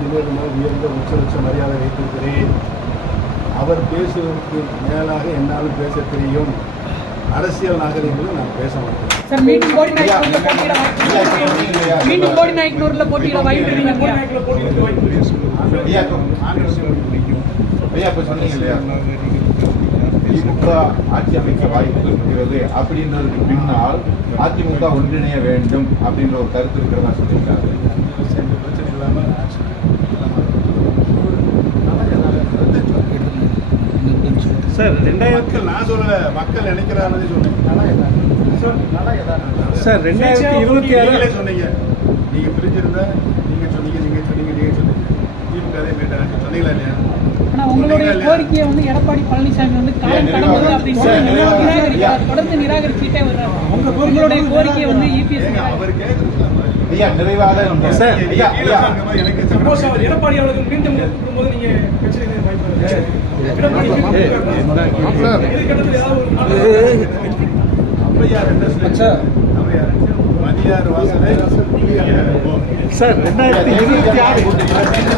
தினேரனால் உயர்ந்த உச்சபட்ச மரியாதை வைத்திருக்கிறேன். அவர் பேசுவதற்கு மேலாக என்னாலும் பேச தெரியும். அரசியல் நாகரிகங்களும் நான் பேச மாட்டேன். சார், மீண்டும் போடி நாயக்கனூர்ல போட்டியிட வாய்ப்பு திமுக ஆட்சி அமைக்க வாய்ப்பு இருக்கிறது அப்படின்றதுக்கு பின்னால் அதிமுக ஒன்றிணைய வேண்டும் அப்படின்ற ஒரு கருத்து இருக்கிறதா சொல்லியிருக்காங்க. பிரச்சனை இல்லாமல் சார், மக்கள் நான் சொல்லல, மக்கள் நினைக்கிறாங்கன்னு சொன்னேன். சார் 2026 சொன்னீங்க, நீங்க பிரிஞ்சிருந்தா நீங்க சொன்னீங்க திமுக அதே போயிட்டாங்க சொன்னீங்களா இல்லையா? ஆனா உங்களுடைய கோரிக்கையை வந்து எடப்பாடி பழனிசாமி வந்து காலம் கடந்தது அப்படின்னு தொடர்ந்து நிராகரிச்சுட்டே வர்றாரு. உங்களுடைய கோரிக்கையை வந்து இபிஎஸ் அவர் கேட்குறது நிறைவாக எடப்பாடி அவர்கள் மீண்டும் வரும்போது நீங்க கட்சியில மதியார் வாசலை சார் 2026